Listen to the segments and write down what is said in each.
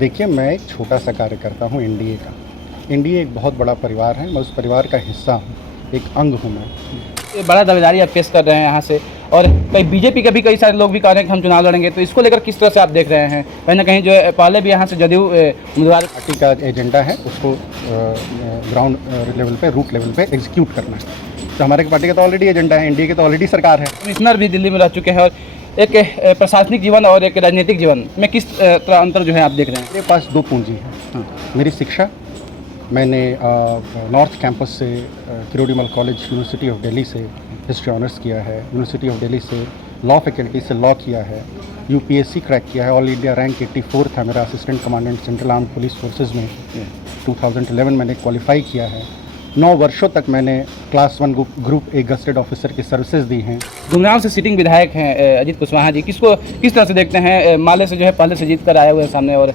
देखिए, मैं एक छोटा-सा कार्यकर्ता हूँ एनडीए का। एनडीए एक बहुत बड़ा परिवार है, मैं उस परिवार का हिस्सा हूँ, एक अंग हूँ मैं। ये बड़ा दावेदारी आप पेश कर रहे हैं यहाँ से और कई बीजेपी के भी कई सारे लोग भी कह रहे हैं कि हम चुनाव लड़ेंगे, तो इसको लेकर किस तरह से आप देख रहे हैं? कहीं न कहीं जो है पहले भी यहाँ से जदयू उम्मीदवार पार्टी का एजेंडा है उसको ग्राउंड लेवल पे, रूट लेवल पे एग्जीक्यूट करना है। तो हमारे पार्टी का तो ऑलरेडी एजेंडा है, एनडीए की तो ऑलरेडी सरकार है। कमिश्नर भी दिल्ली में रह चुके हैं और एक प्रशासनिक जीवन और एक राजनीतिक जीवन में किस तरह अंतर जो है आप देख रहे हैं? मेरे पास 2 पूँजी है। मेरी शिक्षा, मैंने नॉर्थ कैंपस से Kirorimal college university of Delhi से हिस्ट्री ऑनर्स किया है, यूनिवर्सिटी ऑफ दिल्ली से लॉ फैकल्टी से लॉ किया है, यूपीएससी क्रैक किया है, ऑल इंडिया रैंक 84 था मेरा assistant commandant central armed police forces में 2011 मैंने क्वालिफाई किया है। 9 वर्षों तक मैंने class 1 group A gazetted officer की सर्विसेज दी हैं। गुमनाम से सिटिंग विधायक हैं अजीत कुशवाहा जी, किस तरह से देखते हैं? माले से जो है पहले से जीत कर आए हुए हैं सामने और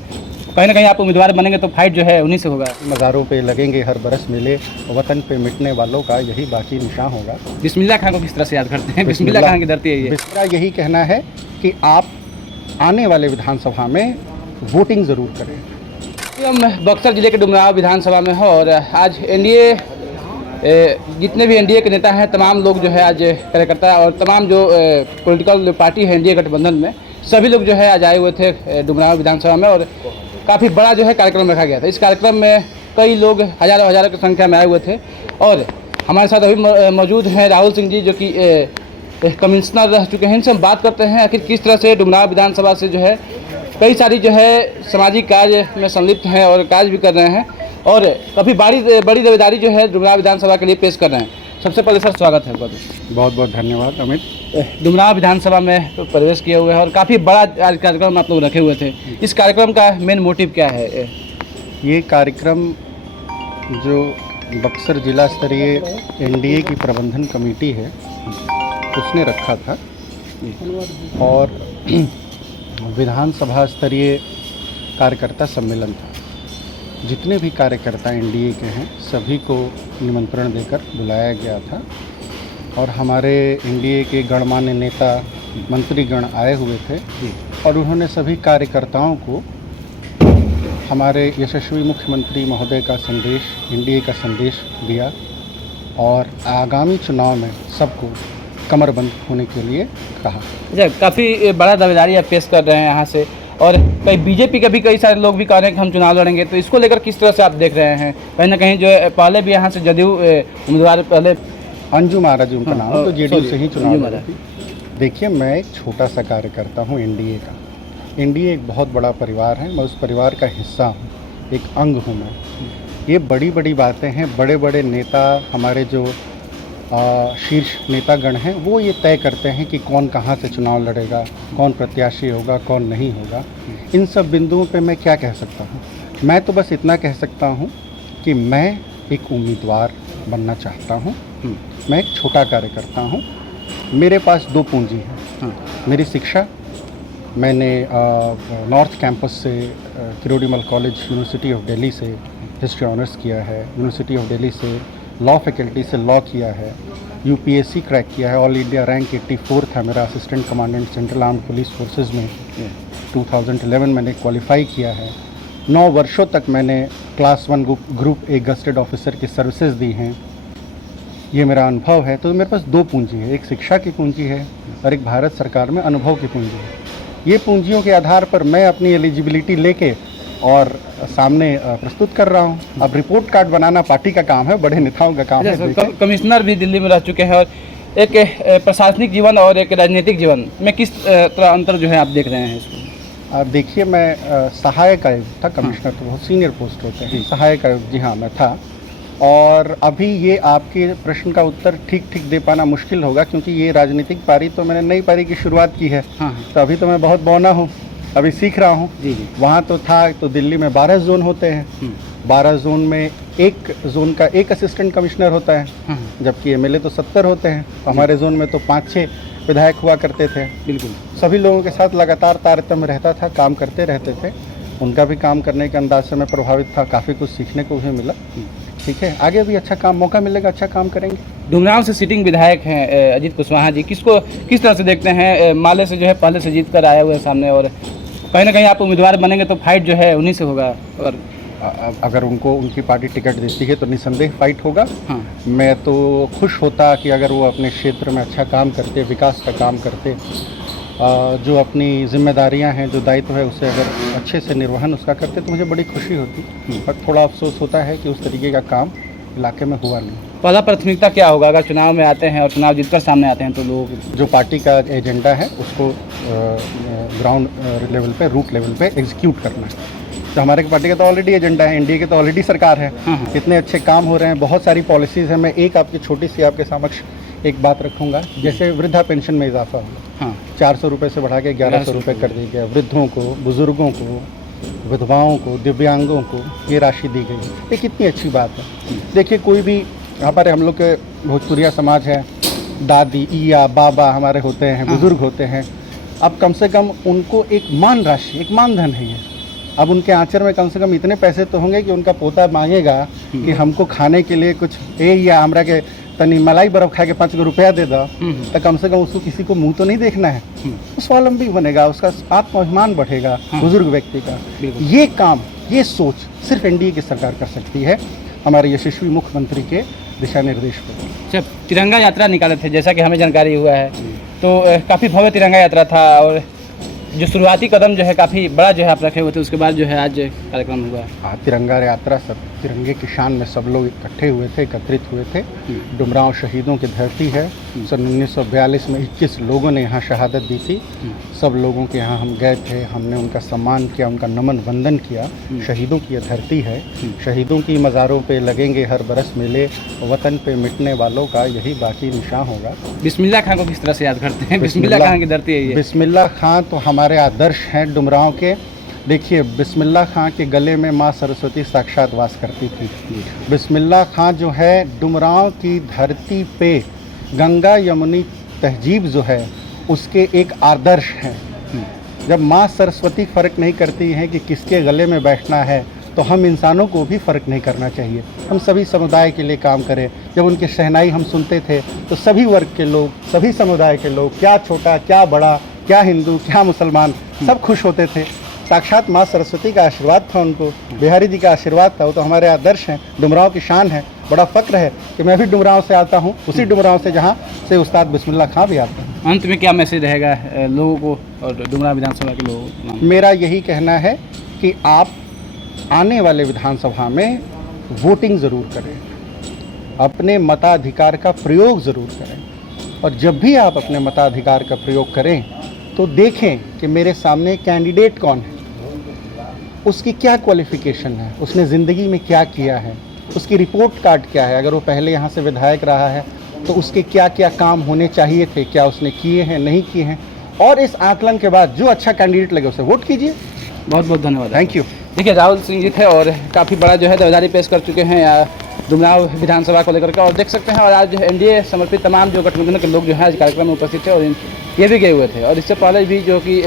कहीं ना कहीं आप उम्मीदवार बनेंगे तो फाइट जो है उन्हीं से होगा। मज़ारों पे लगेंगे हर बरस मेले, वतन पे मिटने वालों का यही बाकी निशान होगा। बिस्मिल्लाह खान को किस तरह से याद करते हैं? बिस्मिल्लाह खान की धरती है ये। मेरा यही कहना है कि आप आने वाले विधानसभा में वोटिंग ज़रूर करें। हम बक्सर जिले के डुमराव विधानसभा में हो और आज एनडीए जितने भी एनडीए के नेता हैं तमाम लोग जो है आज कार्यकर्ता और तमाम जो पॉलिटिकल पार्टी है एनडीए गठबंधन में सभी लोग जो है आज आए हुए थे डुमराव विधानसभा में और काफ़ी बड़ा जो है कार्यक्रम रखा गया था। इस कार्यक्रम में कई लोग हज़ारों की संख्या में आए हुए थे और हमारे साथ अभी मौजूद हैं राहुल सिंह जी जो कि कमिश्नर रह चुके हैं। इनसे हम बात करते हैं आखिर किस तरह से डुमराव विधानसभा से जो है कई सारी जो है सामाजिक कार्य में संलिप्त हैं और कार्य भी कर रहे हैं और काफ़ी बड़ी दावेदारी जो है डुमराव विधानसभा के लिए पेश कर रहे हैं। सबसे पहले सर स्वागत है। बहुत बहुत धन्यवाद अमित। डुमराव विधानसभा में तो प्रवेश किए हुए हैं और काफ़ी बड़ा आज कार्यक्रम आप लोग रखे हुए थे। इस कार्यक्रम का मेन मोटिव क्या है? ये कार्यक्रम जो बक्सर जिला स्तरीय एनडीए की प्रबंधन कमेटी है उसने रखा था और विधानसभा स्तरीय कार्यकर्ता सम्मेलन था। जितने भी कार्यकर्ता एनडीए के हैं सभी को निमंत्रण देकर बुलाया गया था और हमारे एनडीए के गणमान्य नेता मंत्रीगण आए हुए थे और उन्होंने सभी कार्यकर्ताओं को हमारे यशस्वी मुख्यमंत्री महोदय का संदेश, एनडीए का संदेश दिया और आगामी चुनाव में सबको कमरबंद होने के लिए कहा। अच्छा, काफ़ी बड़ा दावेदारी आप पेश कर रहे हैं यहाँ से और कई बीजेपी के भी कई सारे लोग भी कह रहे हैं कि हम चुनाव लड़ेंगे, तो इसको लेकर किस तरह से आप देख रहे हैं? कहीं ना कहीं जो है पहले भी यहाँ से जदयू उम्मीदवार पहले अंजुम आरा जी उनका नाम, तो जेडीयू से ही चुनाव लड़ा थी। देखिए, मैं एक छोटा-सा कार्यकर्ता हूँ एनडीए का। एनडीए एक बहुत बड़ा परिवार है, मैं उस परिवार का हिस्सा हूँ, एक अंग हूँ मैं। ये बड़ी बातें हैं, बड़े नेता हमारे जो शीर्ष नेतागण हैं वो ये तय करते हैं कि कौन कहाँ से चुनाव लड़ेगा, कौन प्रत्याशी होगा, कौन नहीं होगा। इन सब बिंदुओं पे मैं क्या कह सकता हूँ? मैं तो बस इतना कह सकता हूँ कि मैं एक उम्मीदवार बनना चाहता हूँ। मैं एक छोटा कार्यकर्ता हूँ। मेरे पास 2 पूँजी हैं। मेरी शिक्षा, मैंने नॉर्थ कैंपस से Kirorimal college university of Delhi से हिस्ट्री ऑनर्स किया है, यूनिवर्सिटी ऑफ दिल्ली से लॉ फैकल्टी से लॉ किया है, यूपीएससी क्रैक किया है, ऑल इंडिया रैंक 84 था मेरा assistant commandant central armed police forces में 2011 मैंने क्वालिफाई किया है। 9 वर्षों तक मैंने class 1 group A gazetted officer की सर्विसेज दी हैं। ये मेरा अनुभव है। तो मेरे पास 2 पूँजी है, एक शिक्षा की पूँजी है और एक भारत सरकार में अनुभव की पूँजी है। ये पूँजियों के आधार पर मैं अपनी एलिजिबिलिटी लेके और सामने प्रस्तुत कर रहा हूँ। अब रिपोर्ट कार्ड बनाना पार्टी का काम है, बड़े नेताओं का काम है। कमिश्नर भी दिल्ली में रह चुके हैं और एक प्रशासनिक जीवन और एक राजनीतिक जीवन में किस तरह अंतर जो है आप देख रहे हैं इसको? देखिए, मैं सहायक आयुक्त था, कमिश्नर तो बहुत सीनियर पोस्ट होते हैं। सहायक आयुक्त, जी हाँ, मैं था। और अभी ये आपके प्रश्न का उत्तर ठीक दे पाना मुश्किल होगा क्योंकि ये राजनीतिक पारी तो मैंने नई पारी की शुरुआत की है। तो अभी तो मैं बहुत बौना हूँ, अभी सीख रहा हूँ। जी। वहाँ तो था तो दिल्ली में 12 जोन होते हैं। 12 जोन में एक जोन का एक असिस्टेंट कमिश्नर होता है, जबकि एमएलए तो 70 होते हैं। तो हमारे जोन में तो 5-6 विधायक हुआ करते थे। बिल्कुल सभी लोगों के साथ लगातार तारतम्य रहता था, काम करते रहते थे। उनका भी काम करने के अंदाज से मैं प्रभावित था, काफ़ी कुछ सीखने को भी मिला। ठीक है, आगे भी अच्छा काम, मौका मिलेगा अच्छा काम करेंगे। डुमराव से सिटिंग विधायक हैं अजीत कुशवाहा जी, किस तरह से देखते हैं? माले से जो है पहले से जीत कर आए हुए हैं सामने और कहीं ना कहीं आप उम्मीदवार बनेंगे तो फाइट जो है उन्हीं से होगा। और अगर उनको उनकी पार्टी टिकट देती है तो निसंदेह फाइट होगा। हाँ, मैं तो खुश होता कि अगर वो अपने क्षेत्र में अच्छा काम करते, विकास का काम करते, जो अपनी जिम्मेदारियां हैं, जो दायित्व है, उसे अगर अच्छे से निर्वहन उसका करते तो मुझे बड़ी खुशी होती। पर थोड़ा अफसोस होता है कि उस तरीके का काम इलाके में हुआ नहीं। पहला प्राथमिकता क्या होगा अगर चुनाव में आते हैं और चुनाव जीतकर सामने आते हैं तो लोग जो पार्टी का एजेंडा है उसको ग्राउंड लेवल पे, रूट लेवल पे एग्जीक्यूट करना है। तो हमारे पार्टी का तो ऑलरेडी एजेंडा है, एनडीए के तो ऑलरेडी सरकार है। हाँ। इतने अच्छे काम हो रहे हैं, बहुत सारी पॉलिसीज़ हैं। मैं एक आपकी छोटी सी आपके समक्ष एक बात रखूंगा। जैसे वृद्धा पेंशन में इजाफा हुआ, हाँ, 400 रुपये से बढ़ा के 1100 रुपये कर दिया गया। वृद्धों को, बुज़ुर्गों को, विधवाओं को, दिव्यांगों को ये राशि दी गई। ये कितनी अच्छी बात है। देखिए, कोई भी हमारे, हम लोग के भोजपुरिया समाज है, दादी या बाबा हमारे होते हैं, बुज़ुर्ग होते हैं। अब कम से कम उनको एक मान राशि, एक मानधन है ये। अब उनके आंचल में कम से कम इतने पैसे तो होंगे कि उनका पोता मांगेगा कि हमको खाने के लिए कुछ या हमरा के तनी मलाई बर्फ खा के 5 रुपया दे दो, तो कम से कम उसको किसी को मुंह तो नहीं देखना है। वो स्वावलंबी बनेगा, उसका आत्माभिमान बढ़ेगा बुजुर्ग व्यक्ति का। ये काम, ये सोच सिर्फ एनडीए की सरकार कर सकती है, हमारे यशस्वी मुख्यमंत्री के दिशा निर्देश पर। जब तिरंगा यात्रा निकाले थे, जैसा कि हमें जानकारी हुआ है, तो काफ़ी भव्य तिरंगा यात्रा था और जो शुरुआती कदम जो है काफ़ी बड़ा जो है आप रखे हुए थे, उसके बाद जो है आज कार्यक्रम हुआ। हाँ, तिरंगा यात्रा, सब तिरंगे की शान में सब लोग इकट्ठे हुए थे, एकत्रित हुए थे। डुमरांव शहीदों की धरती है। सन 1942 में 21 लोगों ने यहाँ शहादत दी थी। सब लोगों के यहाँ हम गए थे, हमने उनका सम्मान किया, उनका नमन वंदन किया। शहीदों की यह धरती है, शहीदों की मज़ारों पे लगेंगे हर बरस मेले, वतन पे मिटने वालों का यही बाकी निशान होगा। बिस्मिल्लाह खान को किस तरह से याद करते हैं? बिस्मिल्लाह खान की धरती है ये। बिस्मिल्लाह खां तो हमारे आदर्श हैं डुमरांव के। देखिए, बिस्मिल्लाह खां के गले में माँ सरस्वती साक्षात वास करती थी। बिस्मिल्लाह खां जो है, डुमरांव की धरती पे गंगा यमुनी तहजीब जो है उसके एक आदर्श हैं। जब माँ सरस्वती फ़र्क नहीं करती हैं कि किसके गले में बैठना है, तो हम इंसानों को भी फ़र्क नहीं करना चाहिए। हम सभी समुदाय के लिए काम करें। जब उनके शहनाई हम सुनते थे तो सभी वर्ग के लोग, सभी समुदाय के लोग, क्या छोटा क्या बड़ा, क्या हिंदू क्या मुसलमान, सब खुश होते थे। साक्षात माँ सरस्वती का आशीर्वाद था उनको, बिहारी जी का आशीर्वाद था। वो तो हमारे आदर्श हैं, डुमरांव की शान है। बड़ा फ़क्र है कि मैं भी डुमरांव से आता हूँ, उसी डुमरांव से जहाँ से उस्ताद बिस्मिल्लाह खां भी आते हैं। अंत में क्या मैसेज रहेगा लोगों को और डुमरांव विधानसभा के लोगों को? मेरा यही कहना है कि आप आने वाले विधानसभा में वोटिंग ज़रूर करें, अपने मताधिकार का प्रयोग ज़रूर करें। और जब भी आप अपने मताधिकार का प्रयोग करें तो देखें कि मेरे सामने कैंडिडेट कौन है, उसकी क्या क्वालिफ़िकेशन है, उसने ज़िंदगी में क्या किया है, उसकी रिपोर्ट कार्ड क्या है। अगर वो पहले यहाँ से विधायक रहा है तो उसके क्या क्या काम होने चाहिए थे, क्या उसने किए हैं, नहीं किए हैं। और इस आकलन के बाद जो अच्छा कैंडिडेट लगे उसे वोट कीजिए। बहुत बहुत धन्यवाद। Thank you. देखिए, राहुल सिंह जी थे और काफ़ी बड़ा जो है दावेदारी पेश कर चुके हैं डुमरांव विधानसभा को लेकर के, और देख सकते हैं। और आज एनडीए समर्पित तमाम जो गठबंधन के लोग जो हैं आज कार्यक्रम में उपस्थित थे और ये भी गए हुए थे। और इससे पहले भी जो कि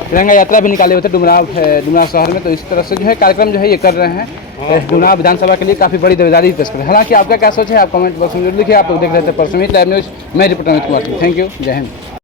तिरंगा यात्रा भी निकाले हुए थे डुमरांव शहर में। तो इस तरह से जो है कार्यक्रम जो है ये कर रहे हैं डुमरांव विधानसभा के लिए। काफ़ी बड़ी दावेदारी पेश कर रहे हैं। हालांकि आपका क्या सोच है आप कमेंट बॉक्स में जरूर लिखिए। आप लोग देख रहे थे परसमिट लाइव न्यूज़, मैं reporter Amit Kumar. Thank you, जय हिंद।